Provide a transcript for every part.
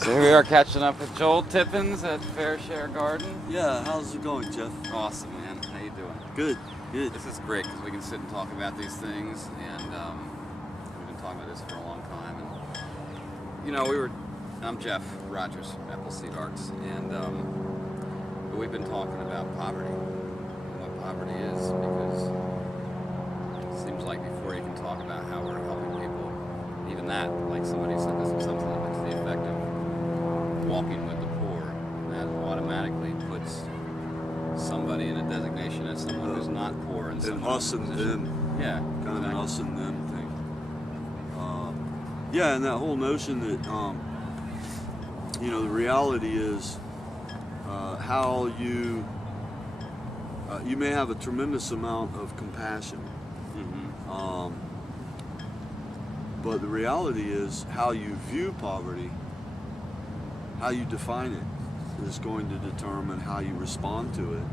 So here we are catching up with Joel Tippins at Fair Share Garden. Yeah, how's it going, Jeff? Awesome, man. How you doing? Good, good. This is great because we can sit and talk about these things, and we've been talking about this for a long time. And you know, I'm Jeff Rogers from Appleseed Arts, and we've been talking about poverty and what poverty is, because it seems like before you can talk about how we're helping people, even that, like somebody said, this is something to the effect of walking with the poor, that automatically puts somebody in a designation as someone who's not poor and An us and them. Yeah, kind of an us and them thing. Yeah, and that whole notion that you know, the reality is how you may have a tremendous amount of compassion, but the reality is how you view poverty, how you define it, is going to determine how you respond to it,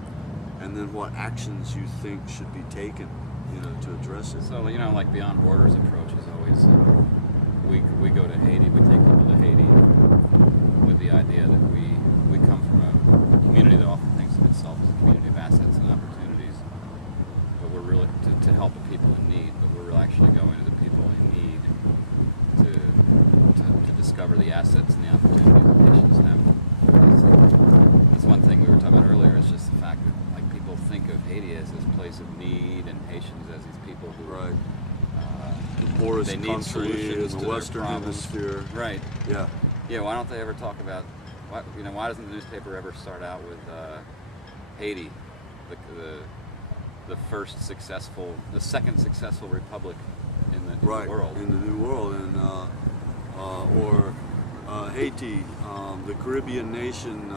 and then what actions you think should be taken, you know, to address it. So, you know, like Beyond Borders approach is always, we go to Haiti, we take people to Haiti with the idea that we come from a community that often thinks of itself as a community of assets and opportunities, but we're really to help the people in need, but we're actually going to the people in need to discover the assets and the opportunities that Haitians have. That's one thing we were talking about earlier, is just the fact that, like, people think of Haiti as this place of need and Haitians as these people who the poorest country in the to Western their problems. Hemisphere. Right. Yeah. Yeah, why don't they ever talk about, why doesn't the newspaper ever start out with Haiti, the second successful republic in the world? In the New World, and or Haiti, the Caribbean nation,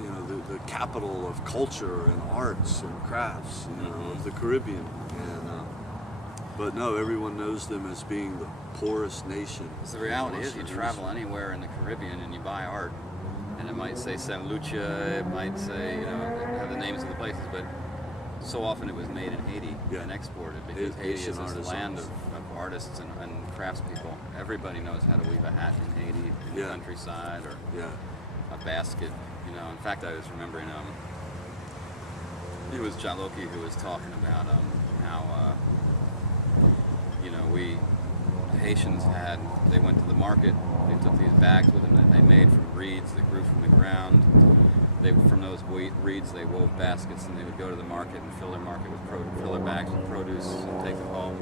you know, the capital of culture and arts and crafts, you know, of the Caribbean, and but no, everyone knows them as being the poorest nation. So the reality is, you travel anywhere in the Caribbean and you buy art, and it might say San Lucia, it might say, you know, have the names of the places, but so often it was made in Haiti and exported, because Haiti is this land of artists and craftspeople. Everybody knows how to weave a hat in Haiti, in the countryside, or a basket. You know, in fact, I was remembering, it was Jaloki who was talking about how, you know, the Haitians they went to the market, they took these bags with them that they made from reeds that grew from the ground. From those reeds, they wove baskets, and they would go to the market and fill their bags with produce and take it home.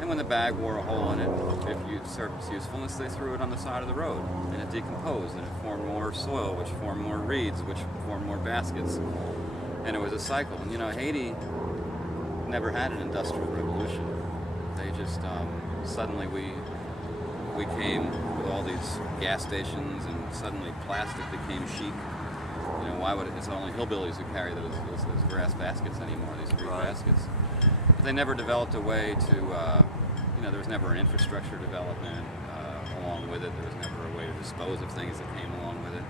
And when the bag wore a hole in it, if you served its usefulness, they threw it on the side of the road, and it decomposed, and it formed more soil, which formed more reeds, which formed more baskets, and it was a cycle. And you know, Haiti never had an industrial revolution. They just suddenly we came with all these gas stations, and suddenly plastic became chic. You know, why would it's only hillbillies who carry those grass baskets anymore, these fruit baskets. But they never developed a way to, you know, there was never an infrastructure development along with it. There was never a way to dispose of things that came along with it.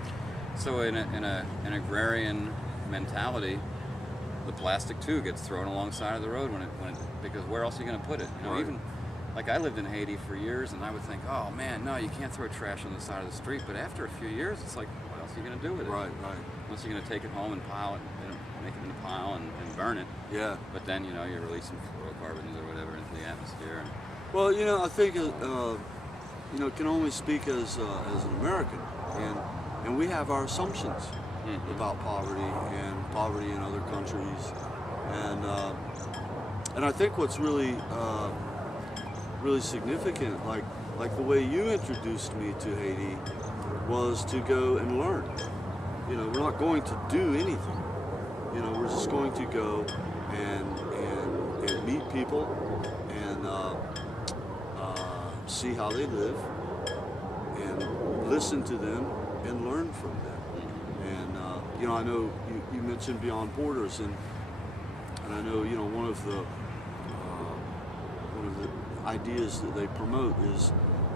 So in an agrarian mentality, the plastic too gets thrown alongside of the road because where else are you going to put it? You know, even like I lived in Haiti for years, and I would think, oh man, no, you can't throw trash on the side of the street. But after a few years, it's like, what else are you going to do with it? Right. Unless you're going to take it home and pile it, make it in a pile and burn it. Yeah. But then, you know, you're releasing fluorocarbons or whatever into the atmosphere. Well, you know, I think you know, can only speak as an American, and we have our assumptions about poverty in other countries, and I think what's really significant, like the way you introduced me to Haiti, was to go and learn. You know, we're not going to do anything. You know, we're just going to go and meet people and see how they live and listen to them and learn from them. And you know, I know you mentioned Beyond Borders, and I know, you know, one of the ideas that they promote is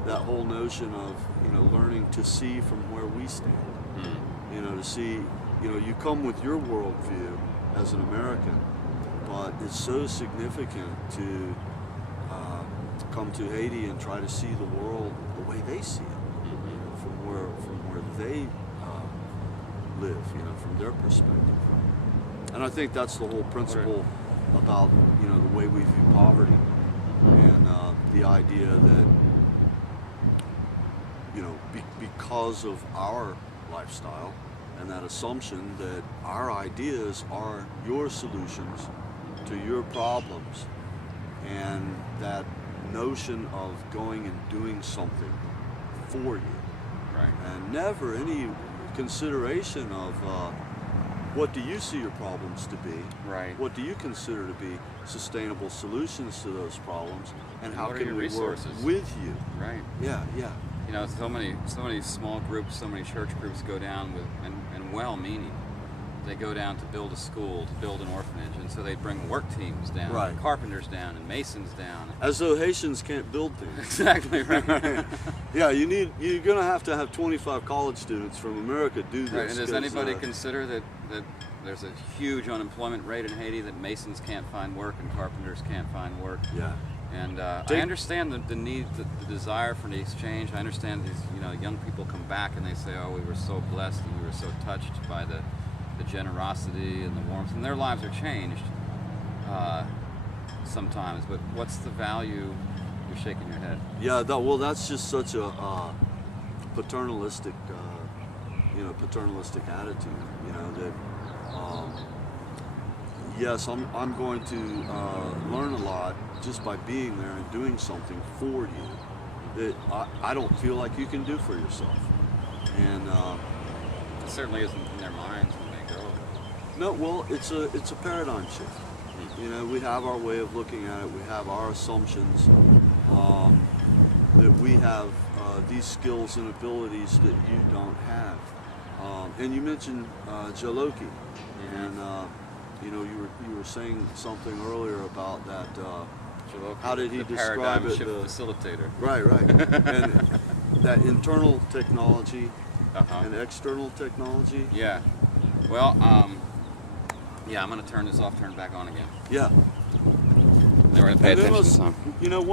that whole notion of, you know, learning to see from where we stand. You know, to see, you know, you come with your worldview as an American, but it's so significant to come to Haiti and try to see the world the way they see it, from where they live, from their perspective. And I think that's the whole principle about the way we view poverty, and the idea that because of our lifestyle and that assumption that our ideas are your solutions to your problems, and that notion of going and doing something for you, Right. and never any consideration of what do you see your problems to be, Right. what do you consider to be sustainable solutions to those problems, and how What are can your we resources? work with you. Right. Yeah. So many small groups, so many church groups go down with, and well-meaning. They go down to build a school, to build an orphanage, and so they bring work teams down, Right. and carpenters down, and masons down. As though Haitians can't build things. Exactly right. Yeah, you're gonna have to have 25 college students from America do this. Right. And does 'cause, anybody consider that there's a huge unemployment rate in Haiti, that masons can't find work and carpenters can't find work? Yeah. And I understand the need, the desire for the exchange. I understand these, young people come back and they say, "Oh, we were so blessed and we were so touched by the generosity and the warmth," and their lives are changed sometimes. But what's the value? You're shaking your head. Yeah. That's just such a paternalistic, paternalistic attitude. That. Yes, I'm going to learn a lot just by being there and doing something for you that I don't feel like you can do for yourself. And It certainly isn't in their minds when they go. no, well, it's a paradigm shift. We have our way of looking at it. We have our assumptions that we have these skills and abilities that you don't have. And you mentioned Jaloki, and you were saying something earlier about that. How did he the describe paradigm it? shift facilitator. Right. And that internal technology Uh-huh. and external technology. Yeah. Well, I'm going to turn this off, turn it back on again. Yeah. They were going to pay And then attention to you know what?